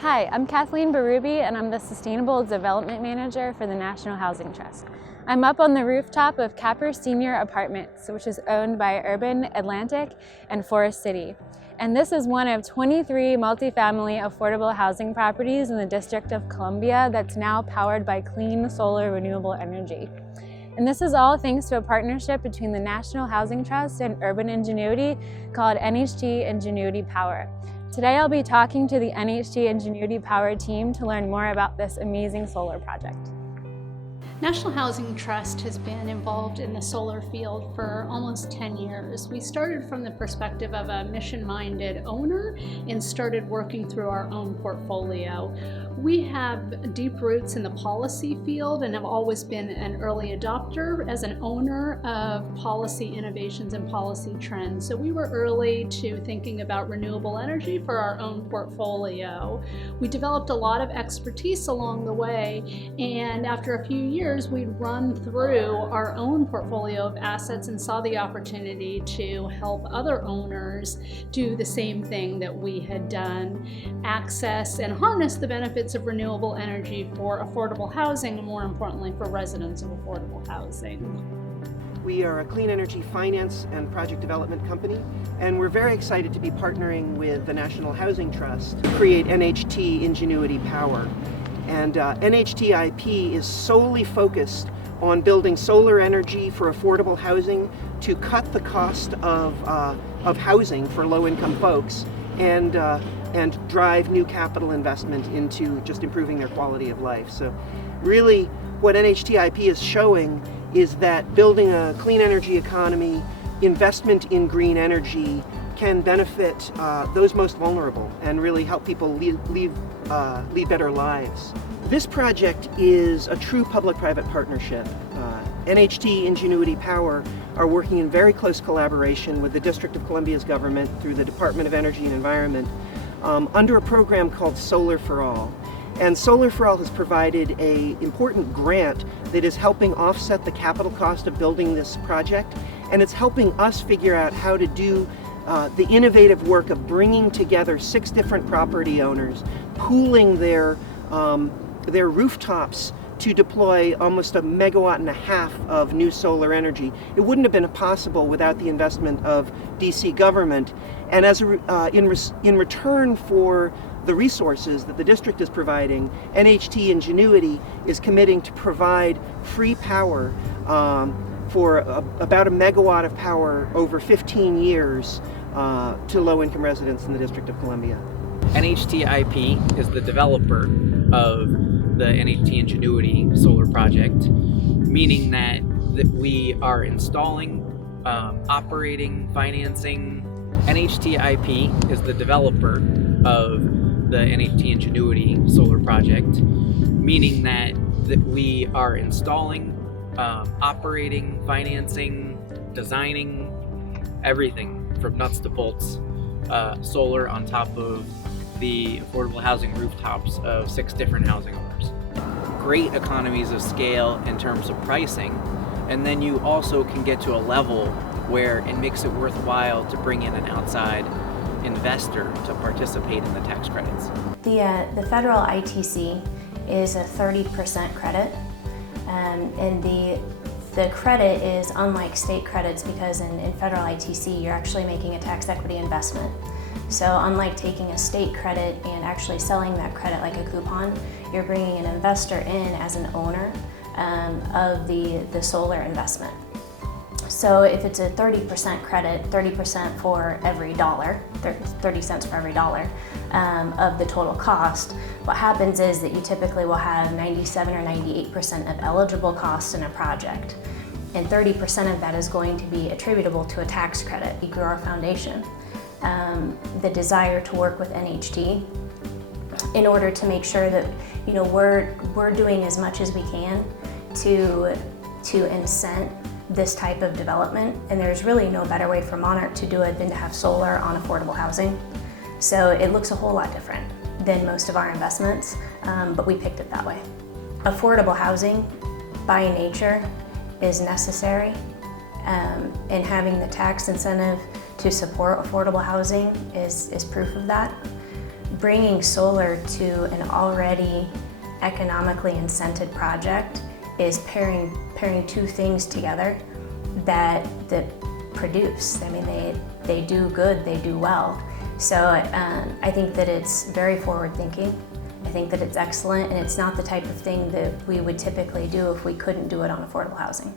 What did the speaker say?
Hi, I'm Kathleen Berube and I'm the Sustainable Development Manager for the National Housing Trust. I'm up on the rooftop of Capper Senior Apartments, which is owned by Urban Atlantic and Forest City. And this is one of 23 multifamily affordable housing properties in the District of Columbia that's now powered by clean solar renewable energy. And this is all thanks to a partnership between the National Housing Trust and Urban Ingenuity called NHT Ingenuity Power. Today I'll be talking to the NHT Ingenuity Power team to learn more about this amazing solar project. National Housing Trust has been involved in the solar field for almost 10 years. We started from the perspective of a mission-minded owner and started working through our own portfolio. We have deep roots in the policy field and have always been an early adopter as an owner of policy innovations and policy trends. So we were early to thinking about renewable energy for our own portfolio. We developed a lot of expertise along the way, and after a few years, we'd run through our own portfolio of assets and saw the opportunity to help other owners do the same thing that we had done, access and harness the benefits of renewable energy for affordable housing and, more importantly, for residents of affordable housing. We are a clean energy finance and project development company, and we're very excited to be partnering with the National Housing Trust to create NHT Ingenuity Power. And NHT IP is solely focused on building solar energy for affordable housing to cut the cost of housing for low-income folks and drive new capital investment into just improving their quality of life. So really what NHT IP is showing is that building a clean energy economy, investment in green energy can benefit those most vulnerable and really help people lead better lives. This project is a true public-private partnership. NHT Ingenuity Power are working in very close collaboration with the District of Columbia's government through the Department of Energy and Environment under a program called Solar for All. And Solar for All has provided an important grant that is helping offset the capital cost of building this project, and it's helping us figure out how to do the innovative work of bringing together 6 different property owners, pooling their rooftops to deploy almost 1.5 megawatts of new solar energy. It wouldn't have been possible without the investment of DC government. And as in return for the resources that the district is providing, NHT Ingenuity is committing to provide free power for about 1 megawatt of power over 15 years to low-income residents in the District of Columbia. NHT IP is the developer of the NHT Ingenuity solar project, meaning that we are installing, operating, financing. NHT IP is the developer of the NHT Ingenuity solar project, meaning that we are installing, operating, financing, designing, everything from nuts to bolts, solar on top of the affordable housing rooftops of 6 different housing owners. Great economies of scale in terms of pricing, and then you also can get to a level where it makes it worthwhile to bring in an outside investor to participate in the tax credits. The federal ITC is a 30% credit, and the credit is unlike state credits because in federal ITC you're actually making a tax equity investment. So unlike taking a state credit and actually selling that credit like a coupon, you're bringing an investor in as an owner of the solar investment. So if it's a 30% credit, 30% for every dollar, 30 cents for every dollar of the total cost, what happens is that you typically will have 97 or 98% of eligible costs in a project. And 30% of that is going to be attributable to a tax credit. We grew our foundation. The desire to work with NHT in order to make sure that we're doing as much as we can to incent this type of development, and there's really no better way for Monarch to do it than to have solar on affordable housing. So it looks a whole lot different than most of our investments, but we picked it that way. Affordable housing by nature is necessary, and having the tax incentive to support affordable housing is proof of that. bringing solar to an already economically incented project is pairing two things together that produce. I mean, they do good, they do well. So I think that it's very forward-thinking. I think that it's excellent, and it's not the type of thing that we would typically do if we couldn't do it on affordable housing.